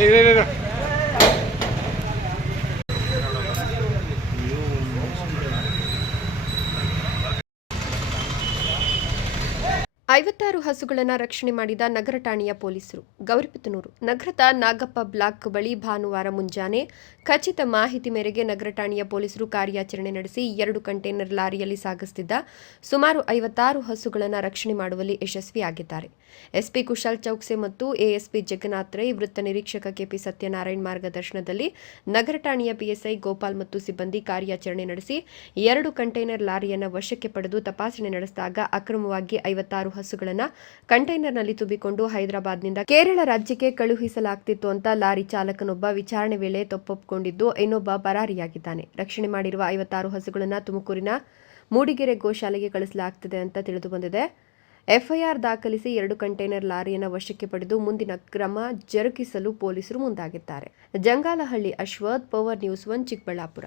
56 ಹಸುಗಳನ್ನು ರಕ್ಷಣೆ ಮಾಡಿದ ನಗರ ಠಾಣೆಯ ಪೊಲೀಸರು. ಗೌರಿಬಿದನೂರು ನಗರದ ನಾಗಪ್ಪ ಬ್ಲಾಕ್ ಬಳಿ ಭಾನುವಾರ ಮುಂಜಾನೆ ಖಚಿತ ಮಾಹಿತಿ ಮೇರೆಗೆ ನಗರ ಠಾಣೆಯ ಪೊಲೀಸರು ಕಾರ್ಯಾಚರಣೆ ನಡೆಸಿ 2 ಕಂಟೈನರ್ ಲಾರಿಯಲ್ಲಿ ಸಾಗಿಸುತ್ತಿದ್ದ ಸುಮಾರು 56 ಹಸುಗಳನ್ನು ರಕ್ಷಣೆ ಮಾಡುವಲ್ಲಿ ಯಶಸ್ವಿಯಾಗಿದ್ದಾರೆ. ಎಸ್ಪಿ ಕುಶಾಲ್ ಚೌಕ್ಸೆ ಮತ್ತು ಎಎಸ್ಪಿ ಜಗನ್ನಾಥ್ ರೈ, ವೃತ್ತ ನಿರೀಕ್ಷಕ ಕೆಪಿ ಸತ್ಯನಾರಾಯಣ್ ಮಾರ್ಗದರ್ಶನದಲ್ಲಿ ನಗರ ಠಾಣೆಯ ಪಿಎಸ್ಐ ಗೋಪಾಲ್ ಮತ್ತು ಸಿಬ್ಬಂದಿ ಕಾರ್ಯಾಚರಣೆ ನಡೆಸಿ 2 ಕಂಟೈನರ್ ಲಾರಿಯನ್ನು ವಶಕ್ಕೆ ಪಡೆದು ತಪಾಸಣೆ ನಡೆಸಿದಾಗ ಅಕ್ರಮವಾಗಿ 56 ಹಸುಗಳನ್ನು ಕಂಟೈನರ್ನಲ್ಲಿ ತುಂಬಿಕೊಂಡು ಹೈದರಾಬಾದ್ನಿಂದ ಕೇರಳ ರಾಜ್ಯಕ್ಕೆ ಕಳುಹಿಸಲಾಗುತ್ತಿತ್ತು ಅಂತ ಲಾರಿ ಚಾಲಕನೊಬ್ಬ ವಿಚಾರಣೆ ವೇಳೆ ತಪ್ಪೊಪ್ಪಿಕೊಂಡಿದ್ದು ಇನ್ನೊಬ್ಬ ಪರಾರಿಯಾಗಿದ್ದಾನೆ. ರಕ್ಷಣೆ ಮಾಡಿರುವ 56 ಹಸುಗಳನ್ನು ತುಮಕೂರಿನ ಮೂಡಿಗೆರೆ ಗೋಶಾಲೆಗೆ ಕಳಿಸಲಾಗುತ್ತಿದೆ ಅಂತ ತಿಳಿದು ಬಂದಿದೆ. ಎಫ್ಐಆರ್ ದಾಖಲಿಸಿ 2 ಕಂಟೈನರ್ ಲಾರಿಯನ್ನು ವಶಕ್ಕೆ ಪಡೆದು ಮುಂದಿನ ಕ್ರಮ ಜರುಗಿಸಲು ಪೊಲೀಸರು ಮುಂದಾಗಿದ್ದಾರೆ. Jangalahalli Ashwath, power news 1 Chikkaballapur.